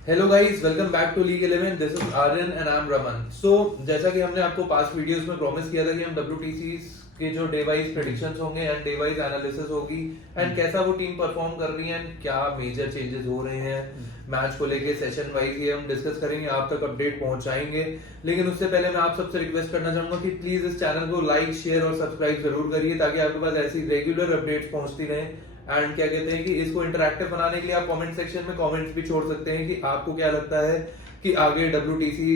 Hello guys, welcome back to league 11। This is Aryan and I am Raman. So जैसा कि हमने आपको पास्ट वीडियोस में प्रॉमिस किया था कि हम WTCs के जो डे वाइज प्रेडिक्शंस होंगे एंड डे वाइज एनालिसिस होगी एंड कैसा वो टीम परफॉर्म कर रही है एंड क्या मेजर चेंजेस हो रहे हैं मैच को लेके सेशन वाइज, ये हम डिस्कस करेंगे, आप तक अपडेट पहुंचाएंगे। लेकिन उससे पहले मैं आप सबसे रिक्वेस्ट करना चाहूंगा कि प्लीज इस चैनल को लाइक, शेयर और सब्सक्राइब जरूर करिए ताकि आपके पास ऐसी रेगुलर अपडेट्स पहुंचती रहे। एंड क्या कहते हैं कि इसको इंटरैक्टिव बनाने के लिए आप कमेंट सेक्शन में कमेंट्स भी छोड़ सकते हैं कि आपको क्या लगता है कि आगे WTC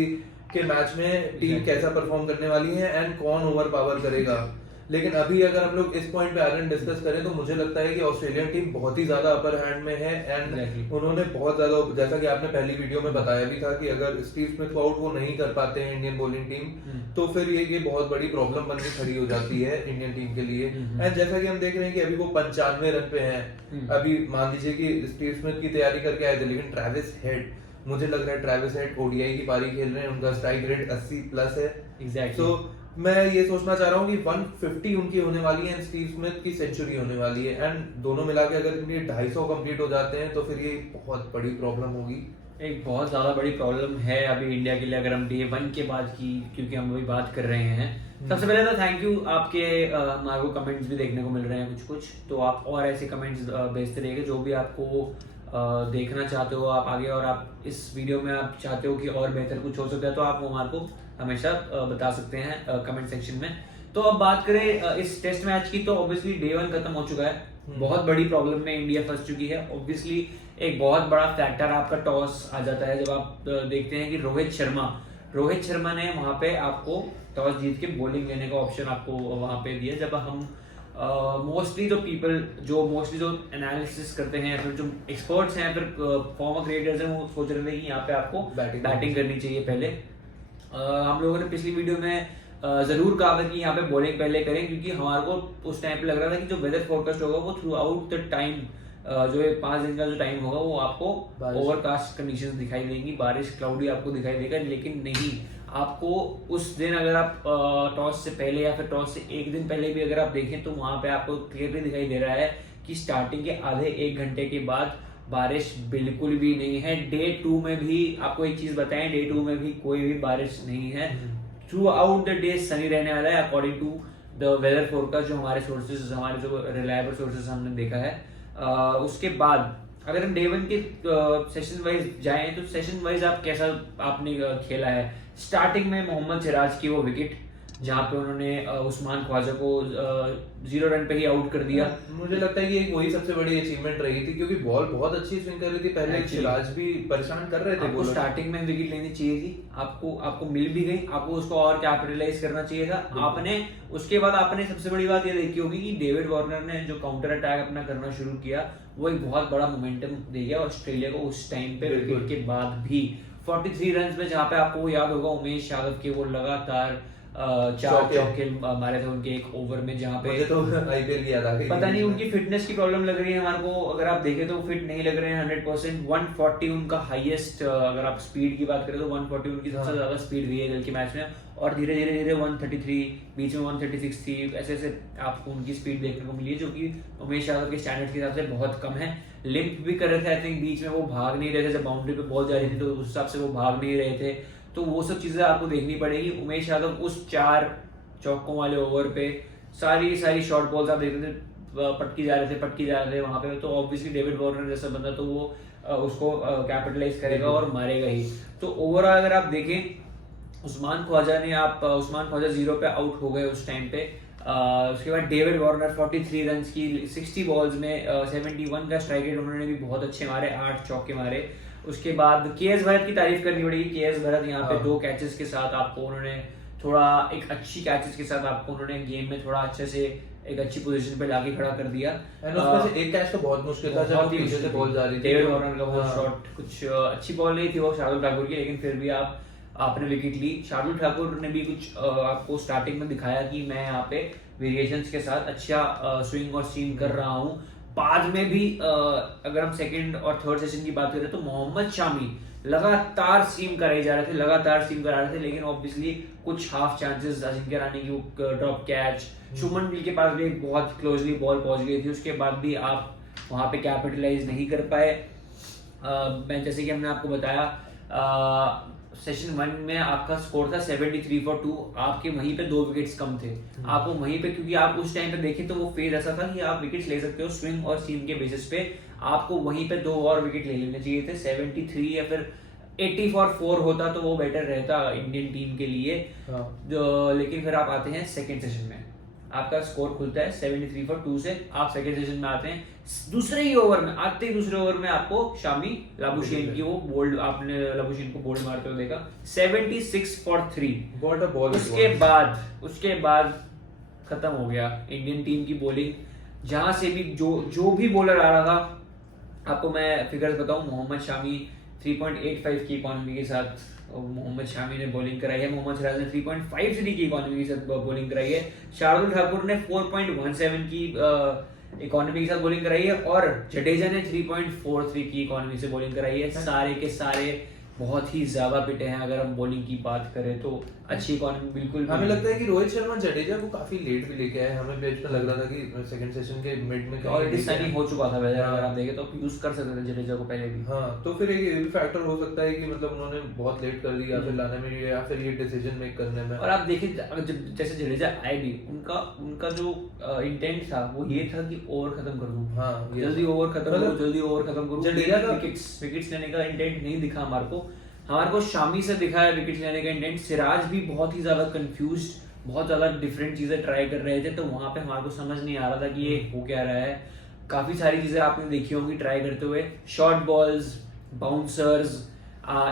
के मैच में टीम कैसा परफॉर्म करने वाली है एंड कौन ओवर पावर करेगा। लेकिन अभी अगर हम लोग इस पॉइंट पे आगे डिस्कस करें तो मुझे लगता है कि ऑस्ट्रेलियन टीम बहुत ही ज्यादा अपर हैंड में है एंड उन्होंने बहुत ज्यादा, जैसा कि आपने पहली वीडियो में बताया भी था कि अगर स्टीव स्मिथ को आउट वो नहीं कर पाते हैं इंडियन बॉलिंग टीम तो फिर ये बहुत बड़ी प्रॉब्लम बन के खड़ी हो जाती है इंडियन टीम के लिए। एंड जैसा कि हम देख रहे हैं कि अभी वो 95 रन पे हैं। अभी मान लीजिए कि स्टीव स्मिथ की तैयारी करके आए थे, लेकिन ट्रेविस हेड, मुझे लग रहा है ट्रेविस हेड ओडीआई की पारी खेल रहे हैं, उनका स्ट्राइक रेट 80 प्लस है। Exactly. So, मैं ये सोचना चाह रहा हूँ कि 150 उनकी होने वाली है एंड स्टीव स्मिथ की सेंचुरी होने वाली है एंड दोनों मिला के अगर इनके 250 कंप्लीट हो जाते हैं तो फिर ये बहुत बड़ी प्रॉब्लम होगी। एक बहुत ज़्यादा बड़ी प्रॉब्लम है अभी इंडिया के लिए, अगर हम डे 1 के बाद की, क्योंकि हम अभी बात कर रहे हैं। सबसे पहले तो थैंक यू, आपके हमारे को कमेंट्स भी देखने को मिल रहे हैं कुछ, तो आप और ऐसे कमेंट्स भेजते रहिएगा जो भी आपको देखना चाहते हो आप आगे, और आप इस वीडियो में आप चाहते हो कि और बेहतर कुछ हो सकता है तो आप वो हमारे को हमेशा बता सकते हैं कमेंट सेक्शन में। तो अब बात करें इस टेस्ट मैच की, तो ऑब्वियसली डे 1 खत्म हो चुका है, बहुत बड़ी प्रॉब्लम में इंडिया फंस चुकी है। ऑब्वियसली एक बहुत बड़ा फैक्टर आपका टॉस आ जाता है जब आप देखते हैं कि रोहित शर्मा ने वहां पे आपको टॉस जीत के बॉलिंग लेने का ऑप्शन आपको वहां पे दिया। जब हम मोस्टली जो एनालिसिस करते हैं, फिर जो एक्सपर्ट्स हैं, फिर फॉर्मर क्रिएटर्स हैं, वो सोच रहे थे कि यहाँ पे आपको बैटिंग करनी चाहिए पहले। हम लोगं ने पिछली वीडियो में जरूर कहा था कि यहाँ पे बॉलिंग पहले करें, क्योंकि हमारे को उस टाइम पे लग रहा था कि जो वेदर फोरकास्ट होगा वो थ्रू आउट द टाइम, जो 5 दिन का जो टाइम होगा वो आपको ओवरकास्ट कंडीशंस दिखाई देंगी, बारिश, क्लाउडी आपको दिखाई देगा। लेकिन नहीं, आपको उस दिन अगर आप टॉस से पहले या फिर टॉस से एक दिन पहले भी अगर आप देखें तो वहां पे आपको क्लियरली दिखाई दे रहा है कि स्टार्टिंग के आधे 1 घंटे के बाद बारिश बिल्कुल भी नहीं है। डे 2 में भी आपको एक चीज बताएं, डे 2 में भी कोई भी बारिश नहीं है। Throughout the day sunny रहने वाला है according to the weather forecast, जो हमारे सोर्सेज, हमारे जो रिलायबल सोर्सेज हमने देखा है। उसके बाद अगर हम डे 1 के सेशन वाइज जाएं तो सेशन वाइज आप कैसा आपने खेला है। स्टार्टिंग में मोहम्मद सिराज की वो विकेट जहां पे उन्होंने उस्मान ख्वाजा को 0 रन पे ही आउट कर दिया। मुझे लगता है कि वही सबसे बड़ी अचीवमेंट रही थी, क्योंकि बॉल बहुत अच्छी स्विंग कर रही थी, पहले सिराज भी परेशान कर रहे थे। आपको स्टार्टिंग में विकेट लेनी चाहिए थी, आपको मिल भी गई, आपको उसको और कैपिटलाइज करना चाहिए था आपने। उसके बाद आपने सबसे बड़ी बात ये देखी होगी कि डेविड वार्नर ने जो काउंटर अटैक अपना करना शुरू किया वो एक बहुत बड़ा मोमेंटम दे गया ऑस्ट्रेलिया को उस टाइम पे। विकेट के बाद भी 43 रन में, जहां पे आपको याद होगा उमेश यादव के वो लगातार 4 चौके मारे थे उनके एक ओवर में, जहां पे मुझे तो आईपीएल की याद आ गई। पता नहीं उनकी फिटनेस की प्रॉब्लम लग रही है हमारे को, अगर आप देखें तो फिट नहीं लग रहे हैं 100%। 140 उनका हाईएस्ट, अगर आप स्पीड की बात करें तो 140 उनकी सबसे ज्यादा स्पीड रही है कल के मैच में, और धीरे धीरे 133, बीच में 136 थी, ऐसे आपको उनकी स्पीड देखने को मिली है, जो कि उमेश यादव के स्टैंडर्ड के हिसाब से बहुत कम है। लिम्प भी कर रहे थे, आई थिंक बीच में वो भाग नहीं रहे थे, जब बाउंड्री पे बॉल जा रही थी तो उस हिसाब से वो भाग नहीं रहे थे। तो वो सब चीजें आपको देखनी पड़ेगी। उमेश यादव उस 4 चौकों वाले ओवर पे सारी शॉर्ट बॉल्स आप देख रहे थे, पटकी जा रहे थे वहां पे, तो ऑब्वियसली डेविड वार्नर जैसा बंदा तो वो उसको कैपिटलाइज करेगा और मारेगा ही। तो ओवरऑल अगर आप देखें उस्मान ख्वाजा 0 पे आउट हो गए उस टाइम पे। उसके बाद डेविड वार्नर 43 रन की 60 बॉल्स में 71 का स्ट्राइक रेट उन्होंने भी बहुत अच्छे मारे, 8 चौके मारे। उसके बाद केएस भरत की तारीफ करनी पड़ेगी। केएस भरत यहाँ पे 2 कैचेस के साथ आपको उन्होंने थोड़ा एक अच्छी कैचेस के साथ आपको उन्होंने गेम में थोड़ा अच्छे से एक अच्छी पोजीशन पे लाके खड़ा कर दिया। उसमें से एक कैच तो बहुत मुश्किल था जब पीछे से बॉल जा रही थी, डेविड वार्नर का वो शॉट कुछ अच्छी बॉल नहीं थी वो शार्दुल ठाकुर की, लेकिन फिर भी आपने विकेट ली। शार्दुल ठाकुर ने भी कुछ आपको स्टार्टिंग में दिखाया कि मैं यहाँ पे वेरिएशंस के साथ अच्छा स्विंग और सीम कर रहा हूँ। बाद में भी अगर हम सेकंड और थर्ड सेशन की बात करें तो मोहम्मद शामी लगातार सीम कराए जा रहे थे, लेकिन ऑब्वियसली कुछ हाफ चांसेस, अजिंक्य रानी की ड्रॉप कैच, शुभमन गिल के पास भी एक बहुत क्लोजली बॉल पहुंच गई थी, उसके बाद भी आप वहां पे कैपिटलाइज नहीं कर पाए। मैं जैसे कि हमने आपको बताया सेशन 1 में आपका स्कोर था 73 फॉर 2, आपके वहीं पे 2 विकेट्स कम थे। आपको वहीं पे, क्योंकि आप उस टाइम पे देखें तो वो फेज ऐसा था कि आप विकेट्स ले सकते हो स्विंग और सीम के बेसिस पे, आपको वहीं पे 2 और विकेट ले लेने चाहिए थे। 73 या फिर 80 फॉर 4 होता तो वो बेटर रहता इंडियन टीम के लिए। लेकिन फिर आप आते हैं सेकेंड सेशन में, आपका स्कोर खुलता है 73 फॉर 2 से, आप सेकेंड सेशन में आते हैं। दूसरे ही ओवर में, आते ही दूसरे ओवर में आपको शामी लाबुशेन की वो बोल्ड, आपने लाबुशेन को बोल्ड मारते हुए देखा 76 for 3। What a ball it उसके बाद खत्म हो गया इंडियन टीम की बॉलिंग। जहां से भी जो भी बॉलर आ रहा था, आपको मैं फिगर्स बताऊं, मोहम्मद शामी 3.85 की इकोनॉमी के साथ मोहम्मद शामी ने बॉलिंग कराई है, मोहम्मद सिराज ने 3.53 की इकोनॉमी के साथ बॉलिंग कराई है, शार्दुल ठाकुर ने 4.17 की इकोनॉमी के साथ बॉलिंग कराई है, और जडेजा ने 3.43 की इकोनॉमी से बॉलिंग कराई है। सारे के सारे बहुत ही ज्यादा पिटे हैं। अगर हम बॉलिंग की बात करें तो अच्छी इकोनॉमी बिल्कुल। हमें लगता है कि रोहित शर्मा जडेजा को काफी लेट भी लेके आए। हमें बीच में लग रहा था कि सेकंड सेशन के मिड में ऑलरेडी साइनिंग हो चुका था वेदर, अगर आप देखें तो यूज कर सकते थे जडेजा को पहले भी। हाँ, तो फिर एक ये भी फैक्टर हो सकता है कि मतलब उन्होंने बहुत लेट कर दिया फिर लाने में, या फिर ये डिसीजन मेक करने में। और आप देखिए जैसे जडेजा आए भी, उनका जो इंटेंट था वो ये था कि ओवर खत्म कर दूं, हाँ, जल्दी ओवर खत्म करूं, जल्दी ओवर खत्म करूं। जडेजा का विकेट्स लेने का इंटेंट नहीं दिखा हमारे को शामी से दिखा है विकेट लेने का इंटेंट। सिराज भी बहुत ही ज्यादा कंफ्यूज्ड, बहुत ज्यादा डिफरेंट चीजें ट्राई कर रहे थे, तो वहां पे हमारे को समझ नहीं आ रहा था कि ये हो क्या रहा है। काफी सारी चीजें आपने देखी होंगी ट्राई करते हुए, शॉर्ट बॉल्स, बाउंसर्स,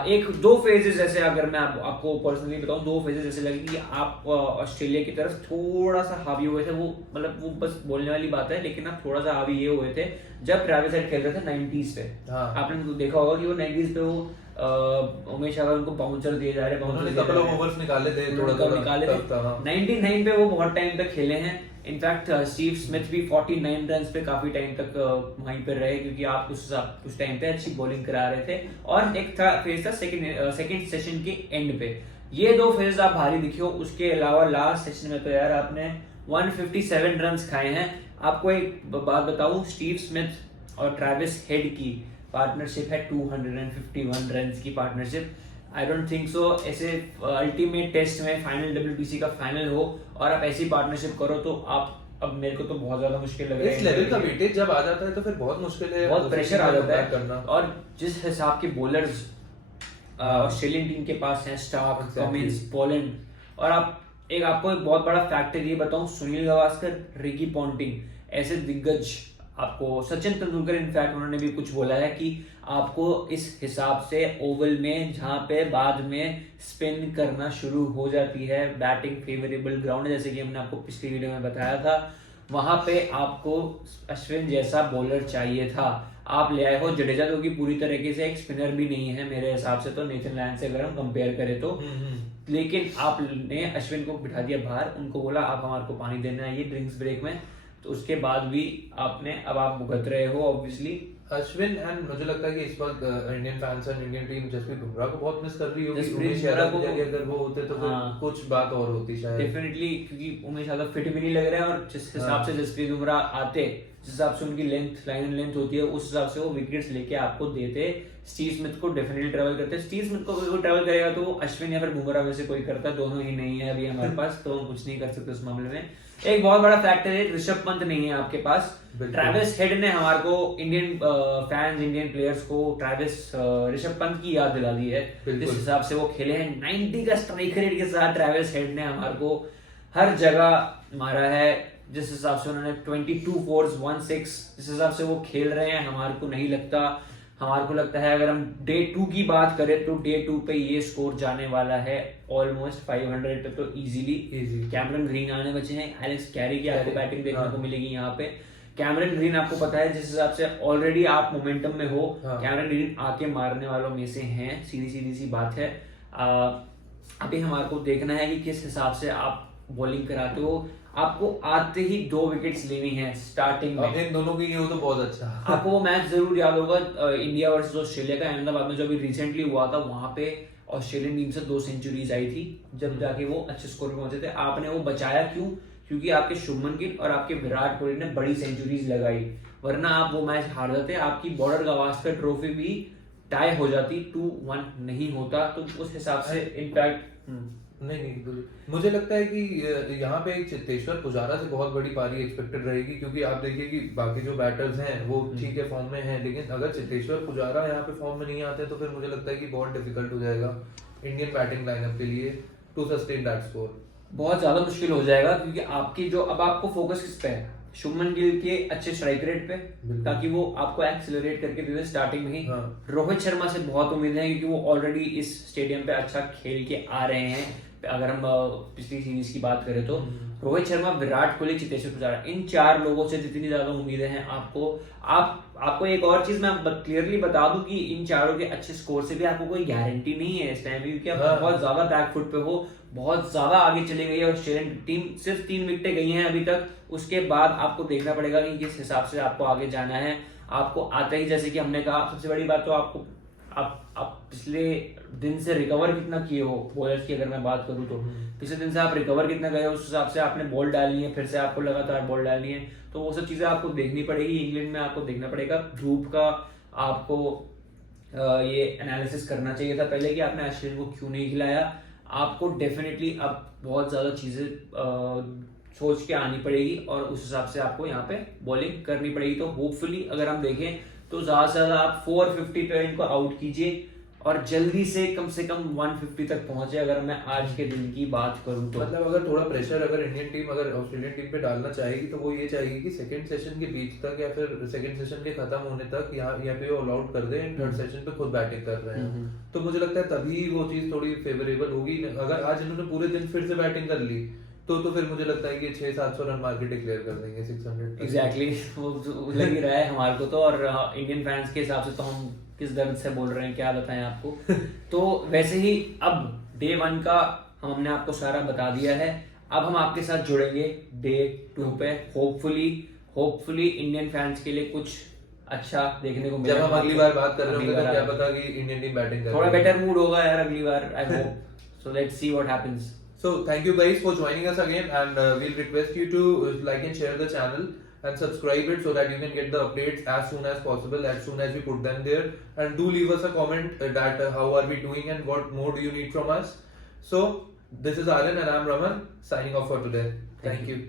एक दो फेजेस जैसे, अगर मैं आपको पर्सनली बताऊं, 2 फेजेस जैसे लगे कि आप ऑस्ट्रेलिया की तरफ थोड़ा सा हावी हुए थे। वो मतलब वो बस बोलने वाली बात है, लेकिन आप थोड़ा सा हावी ये हुए थे जब ट्रेविस हेड खेल रहे थे 90s पे। हाँ। आपने देखा होगा कि वो 90s पे वो उमेश यादव उनको बाउंसर दिए जा रहे हैं, उन्होंने कपल ऑफ ओवर्स निकाले थे, थोड़ा निकाले थे। 99 पे वो बहुत टाइम तक खेले हैं। इनफैक्ट स्टीव स्मिथ भी 49 रन पे काफी टाइम तक वहीं पर रहे, क्योंकि आप उस टाइम पे अच्छी बॉलिंग करा रहे थे। और एक था फेज था सेकंड सेशन के एंड पे, ये 2 फेज आप भारी दिखे हो। उसके अलावा लास्ट सेशन में तो यार आपने 157 रन खाए हैं। आपको एक बात बताऊं, स्टीव स्मिथ और ट्रेविस हेड की पार्टनरशिप है 251 रन की partnership. I don't think so ऐसे अल्टीमेट टेस्ट में फाइनल WTC का फाइनल हो और आप ऐसी पार्टनरशिप करो तो आप, अब मेरे को तो बहुत ज्यादा मुश्किल लग रहा है। इस लेवल का वेटेज जब आ जाता है तो फिर बहुत मुश्किल है, बहुत प्रेशर आ जाता है करना। और जिस हिसाब के बॉलर्स ऑस्ट्रेलियन टीम के पास हैं, स्टार्क, कमिंस, पोलैंड, और आपको एक बहुत बड़ा फैक्टर ये बताऊं, सुनील गावस्कर, रिकी पॉन्टिंग, ऐसे दिग्गज, आपको सचिन तेंदुलकर इनफैक्ट उन्होंने भी कुछ बोला है कि आपको इस हिसाब से ओवल में, जहां पे बाद में स्पिन करना शुरू हो जाती है, बैटिंग फेवरेबल ग्राउंड है, जैसे कि हमने आपको पिछली वीडियो में बताया था, वहां पे आपको अश्विन जैसा बॉलर चाहिए था। आप ले आए हो जडेजा, जो कि पूरी तरीके से एक स्पिनर भी नहीं है मेरे हिसाब से, तो नेथन लायन से अगर हम कंपेयर करें तो। लेकिन आपने अश्विन को बिठा दिया बाहर, उनको बोला आप हमारे को पानी देना है ये ड्रिंक्स ब्रेक में, तो उसके बाद भी अब आप भुगत रहे हो ऑब्वियसली। अश्विन, एंड मुझे लगता है कि इस वक्त Indian fans and Indian team Jasprit Bumrah को बहुत मिस कर रही होगी। उमेश यादव की जगह अगर वो होते तो फिर कुछ बात और होती शायद। डेफिनेटली, क्योंकि उमेश यादव फिट भी नहीं लग रहे हैं, और जिस हिसाब से जसप्रीत बुमराह आते, जिस हिसाब से उनकी लाइन एंड लेंथ होती है, उस हिसाब से वो विकेट्स लेके आपको देते। स्टीव स्मिथ को डेफिनेटली ट्रैवल करते, स्टीव स्मिथ को ट्रैवल करेगा तो वो अश्विन या फिर बुमराह में से कोई करता, दोनों ही नहीं है अभी हमारे पास, तो हम कुछ नहीं कर सकते उस मामले में। एक बहुत बड़ा फैक्टर है, ऋषभ पंत नहीं है आपके पास। ट्रेविस हेड ने हमारे को, इंडियन फैंस, इंडियन प्लेयर्स को ऋषभ पंत की याद दिला दी है, जिस हिसाब से वो खेले हैं 90 का स्ट्राइक रेट के साथ। ट्रेविस हेड ने हमारे को हर जगह मारा है, जिस हिसाब से उन्होंने 22 फोर्स 16, जिस हिसाब से वो खेल रहे हैं, हमारे को नहीं लगता। हमारे को लगता है अगर हम डे 2 की बात करें तो डे 2 पे ये स्कोर जाने वाला है ऑलमोस्ट 500 पे, तो इजीली। कैमरन ग्रीन आने बचे हैं, एलेक्स कैरी की आपको बैटिंग देखने को मिलेगी यहाँ पे। कैमरन ग्रीन आपको पता है जिस हिसाब से ऑलरेडी आप मोमेंटम में हो, कैमरन ग्रीन आके मारने वालों में से हैं, सीधी सी बात है। अभी हमारे को देखना है कि किस हिसाब से आप बॉलिंग कराते हो। आपको आते ही 2 विकेट्स लेनी है स्टार्टिंग में। इन दोनों की ये हो तो बहुत अच्छा। आपको वो मैच जरूर याद होगा, इंडिया वर्सेस ऑस्ट्रेलिया का अहमदाबाद में जो अभी रिसेंटली हुआ था, वहां पे ऑस्ट्रेलियन टीम से 2 सेंचुरीज आई थी, जब जाके वो अच्छे स्कोर पे पहुंचे थे। आपने वो बचाया क्यों? क्योंकि आपके शुभमन गिल और आपके विराट कोहली ने बड़ी सेंचुरीज लगाई, वरना आप वो मैच हार जाते। आपकी बॉर्डर गावस्कर ट्रॉफी भी टाई हो जाती, 2-1 नहीं होता, तो उस हिसाब से इनफैक्ट नहीं बोलिए। मुझे लगता है कि यहाँ पे एक चेतेश्वर पुजारा से बहुत बड़ी पारी एक्सपेक्टेड रहेगी, क्योंकि आप देखिए कि बाकी जो बैटर्स हैं वो ठीक है फॉर्म में हैं, लेकिन अगर चेतेश्वर पुजारा यहाँ पे फॉर्म में नहीं आते तो फिर मुझे लगता है कि बहुत डिफिकल्ट हो जाएगा इंडियन बैटिंग लाइनअप के लिए टू सस्टेन दैट स्कोर। बहुत ज्यादा मुश्किल हो जाएगा, क्योंकि आपकी जो अब आपको फोकस किस पे है, शुभमन गिल के अच्छे स्ट्राइक रेट पे, ताकि वो आपको एक्सेलरेट करके दे दे स्टार्टिंग में ही। हाँ। रोहित शर्मा से बहुत उम्मीद है, क्योंकि वो ऑलरेडी इस स्टेडियम पे अच्छा खेल के आ रहे हैं। अगर हम पिछली सीरीज की बात करें तो रोहित शर्मा, विराट कोहली, चेतेश्वर पुजारा, इन 4 लोगों से जितनी ज्यादा उम्मीदें हैं आपको एक और चीज मैं क्लियरली बता दूं कि इन 4 के अच्छे स्कोर से भी आपको कोई गारंटी नहीं है इस टाइम, क्योंकि आप बहुत ज्यादा बैकफुट पे हो, बहुत ज्यादा आगे चली गई है ऑस्ट्रेलियन टीम, सिर्फ 3 विकेटें गई हैं अभी तक। उसके बाद आपको देखना पड़ेगा कि किस हिसाब से आपको आगे जाना है। आपको आते ही, जैसे कि हमने कहा, सबसे बड़ी बात तो आपको आप पिछले दिन से रिकवर कितना किए हो बॉलर्स की अगर मैं बात करूं तो पिछले दिन से आप रिकवर कितना गए हो, उस हिसाब से आपने बॉल डालनी है, फिर से आपको लगातार बॉल डालनी है, तो वो सब चीजें आपको देखनी पड़ेगी। इंग्लैंड में आपको देखना पड़ेगा, धूप का आपको ये एनालिसिस करना चाहिए था पहले कि आपने अश्विन को क्यों नहीं खिलाया। आपको डेफिनेटली अब बहुत ज्यादा चीजें सोच के आनी पड़ेगी और उस हिसाब से आपको यहाँ पे बॉलिंग करनी पड़ेगी। तो होपफुली अगर हम देखें तो ज्यादा से ज्यादा आप 450 पे इनको आउट कीजिए और जल्दी से कम 150 तक पहुंचे, अगर मैं आज के दिन की बात करूं तो। मतलब अगर थोड़ा प्रेशर अगर इंडियन टीम अगर ऑस्ट्रेलियन टीम पे डालना चाहेगी तो वो ये चाहेगी कि सेकंड सेशन के बीच तक या फिर सेकंड सेशन के खत्म होने तक यहाँ पे ऑल आउट कर दें, थर्ड सेशन पे खुद बैटिंग कर रहे हैं, तो मुझे लगता है तभी वो चीज थोड़ी फेवरेबल होगी। अगर आज इन्होंने पूरे दिन फिर से बैटिंग कर ली तो फिर मुझे लगता है कि 600-700 रन मार के डिक्लेयर कर देंगे 600। एग्जैक्टली वो लग ही रहा है हमारे को तो, और इंडियन फैंस के हिसाब से तो हम किस दर्द से बोल रहे हैं क्या बताएं आपको। तो वैसे ही अब डे 1 का हमने आपको सारा बता दिया है, अब हम आपके साथ जुड़ेंगे डे 2 पे। होपफुली इंडियन फैंस के लिए कुछ अच्छा देखने को मिलेगा। जब हम अगली बार बात कर रहे होंगे तो क्या पता कि इंडियन टीम बैटिंग कर थोड़ा बेटर मूड होगा यार अगली बार, I hope. So let's see what happens. So thank you guys for joining us again, and we'll request you to like and share the channel and subscribe it so that you can get the updates as soon as possible, as soon as we put them there. And do leave us a comment that how are we doing and what more do you need from us. So this is Aryan and I'm Raman signing off for today. Thank you.